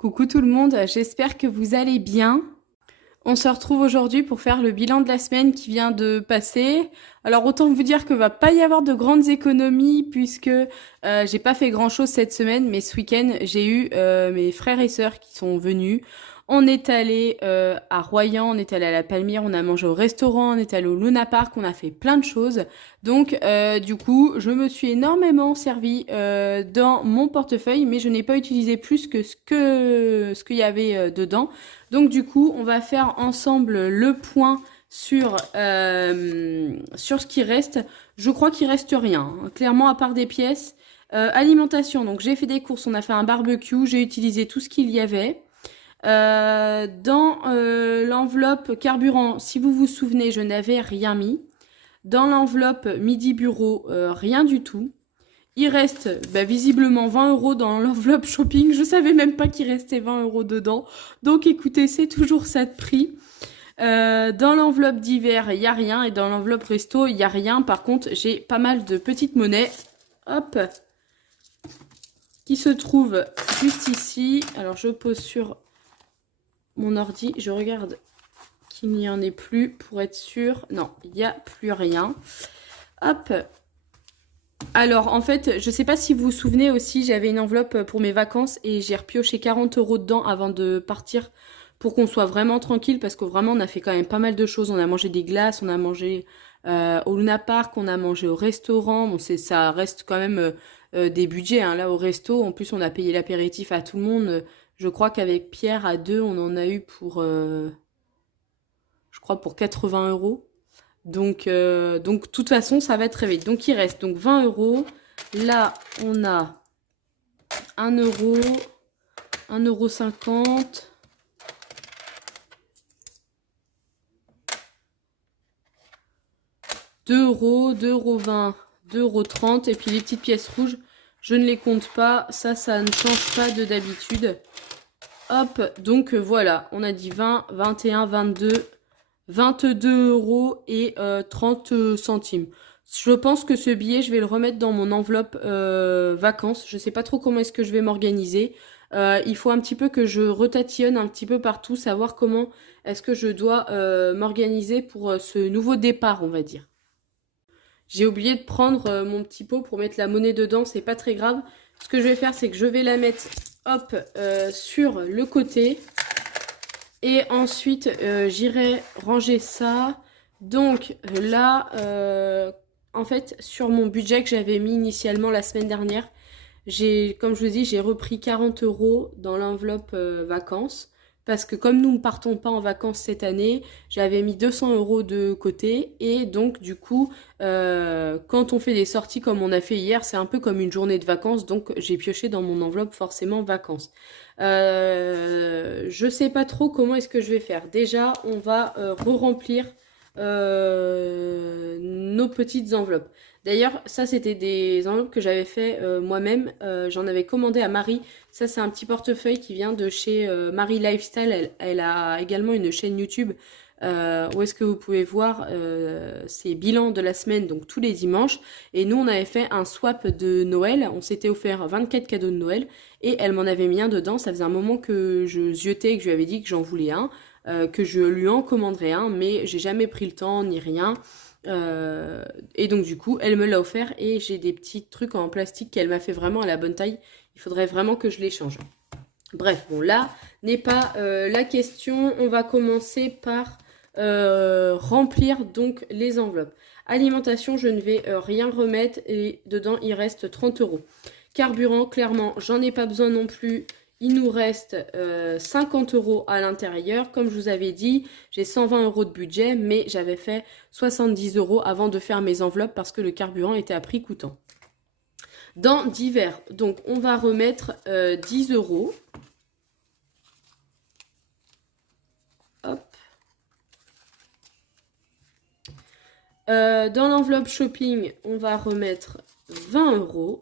Coucou tout le monde, j'espère que vous allez bien. On se retrouve aujourd'hui pour faire le bilan de la semaine qui vient de passer. Alors autant vous dire que va pas y avoir de grandes économies puisque j'ai pas fait grand chose cette semaine, mais ce week-end j'ai eu mes frères et sœurs qui sont venus. On est allé à Royan, on est allé à la Palmyre, on a mangé au restaurant, on est allé au Luna Park, on a fait plein de choses. Donc du coup, je me suis énormément servi dans mon portefeuille, mais je n'ai pas utilisé plus que ce qu'il y avait dedans. Donc du coup, on va faire ensemble le point sur ce qui reste. Je crois qu'il reste rien, hein. Clairement, à part des pièces. Alimentation, donc j'ai fait des courses, on a fait un barbecue, j'ai utilisé tout ce qu'il y avait. Dans l'enveloppe carburant, si vous vous souvenez, je n'avais rien mis. Dans l'enveloppe midi bureau, rien du tout. Il reste visiblement 20 € dans l'enveloppe shopping. Je savais même pas qu'il restait 20 € dedans. Donc écoutez, c'est toujours ça de prix. Dans l'enveloppe d'hiver, il n'y a rien. Et dans l'enveloppe resto, il n'y a rien. Par contre, j'ai pas mal de petites monnaies. Hop. Qui se trouvent juste ici. Alors je pose sur mon ordi. Je regarde qu'il n'y en ait plus pour être sûr. Non, il n'y a plus rien. Hop. Alors en fait, je sais pas si vous vous souvenez aussi, j'avais une enveloppe pour mes vacances et j'ai repioché 40 € dedans avant de partir pour qu'on soit vraiment tranquille parce que vraiment on a fait quand même pas mal de choses. On a mangé des glaces, on a mangé au Luna Park, on a mangé au restaurant. Bon, ça reste quand même des budgets hein, là au resto. En plus, on a payé l'apéritif à tout le monde. Je crois qu'avec Pierre à deux, on en a eu pour, je crois pour 80 €. Donc, de toute façon, ça va très vite. Donc, il reste donc 20 €. Là, on a 1 euro, 1,50 €, 2 €, 2,20 €, 2,30 €. Et puis les petites pièces rouges, je ne les compte pas. Ça ne change pas de d'habitude. Hop, donc voilà, on a dit 20, 21, 22, 22 € et 30 centimes. Je pense que ce billet, je vais le remettre dans mon enveloppe vacances. Je sais pas trop comment est-ce que je vais m'organiser. Il faut un petit peu que je retatillonne un petit peu partout, savoir comment est-ce que je dois m'organiser pour ce nouveau départ, on va dire. J'ai oublié de prendre mon petit pot pour mettre la monnaie dedans, c'est pas très grave. Ce que je vais faire, c'est que je vais la mettre, hop, sur le côté. Et ensuite, j'irai ranger ça. Donc là, en fait, sur mon budget que j'avais mis initialement la semaine dernière, comme je vous dis, j'ai repris 40 € dans l'enveloppe vacances. Parce que comme nous ne partons pas en vacances cette année, j'avais mis 200 € de côté. Et donc, du coup, quand on fait des sorties comme on a fait hier, c'est un peu comme une journée de vacances. Donc, j'ai pioché dans mon enveloppe forcément vacances. Je sais pas trop comment est-ce que je vais faire. Déjà, on va re-remplir nos petites enveloppes. D'ailleurs, ça c'était des enveloppes que j'avais fait moi-même. J'en avais commandé à Marie. Ça c'est un petit portefeuille qui vient de chez Marie Lifestyle. Elle a également une chaîne YouTube où est-ce que vous pouvez voir ses bilans de la semaine, donc tous les dimanches. Et nous on avait fait un swap de Noël. On s'était offert 24 cadeaux de Noël. Et elle m'en avait mis un dedans. Ça faisait un moment que je ziotais et que je lui avais dit que j'en voulais un. Que je lui en commanderais un, mais j'ai jamais pris le temps ni rien. Et donc du coup, elle me l'a offert et j'ai des petits trucs en plastique qu'elle m'a fait vraiment à la bonne taille. Il faudrait vraiment que je les change. Bref, bon là n'est pas la question. On va commencer par remplir donc les enveloppes. Alimentation, je ne vais rien remettre et dedans il reste 30 €. Carburant, clairement, j'en ai pas besoin non plus. Il nous reste 50 € à l'intérieur. Comme je vous avais dit, j'ai 120 € de budget, mais j'avais fait 70 € avant de faire mes enveloppes parce que le carburant était à prix coûtant. Dans divers, donc on va remettre 10 €. Hop. Dans l'enveloppe shopping, on va remettre 20 €.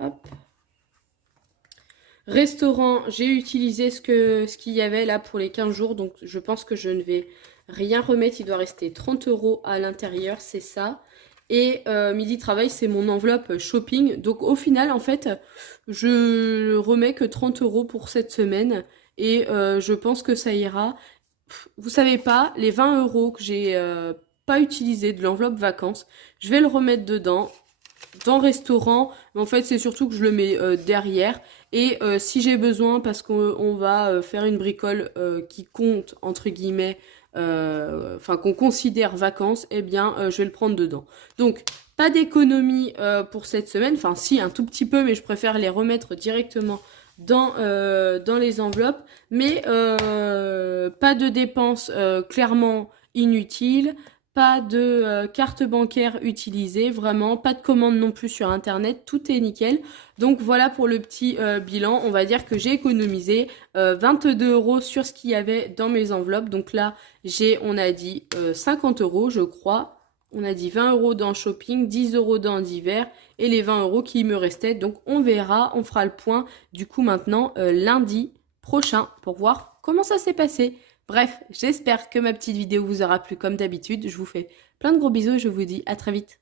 Hop. Restaurant, j'ai utilisé ce qu'il y avait là pour les 15 jours, donc je pense que je ne vais rien remettre. Il doit rester 30 € à l'intérieur, c'est ça. Et Midi Travail, c'est mon enveloppe shopping. Donc au final, en fait, je remets que 30 € pour cette semaine. Et je pense que ça ira. Vous savez pas, les 20 € que j'ai pas utilisés de l'enveloppe vacances, je vais le remettre dedans, dans restaurant. Mais en fait, c'est surtout que je le mets derrière. Et si j'ai besoin, parce qu'on va faire une bricole qui compte, entre guillemets, enfin qu'on considère vacances, eh bien, je vais le prendre dedans. Donc, pas d'économie pour cette semaine. Enfin, si, un tout petit peu, mais je préfère les remettre directement dans les enveloppes. Mais pas de dépenses clairement inutiles. Pas de carte bancaire utilisée, vraiment, pas de commande non plus sur internet, tout est nickel. Donc voilà pour le petit bilan, on va dire que j'ai économisé 22 € sur ce qu'il y avait dans mes enveloppes. Donc là, on a dit 50 € je crois, on a dit 20 € dans shopping, 10 € dans divers et les 20 € qui me restaient. Donc on verra, on fera le point du coup maintenant lundi prochain pour voir comment ça s'est passé. Bref, j'espère que ma petite vidéo vous aura plu comme d'habitude. Je vous fais plein de gros bisous et je vous dis à très vite.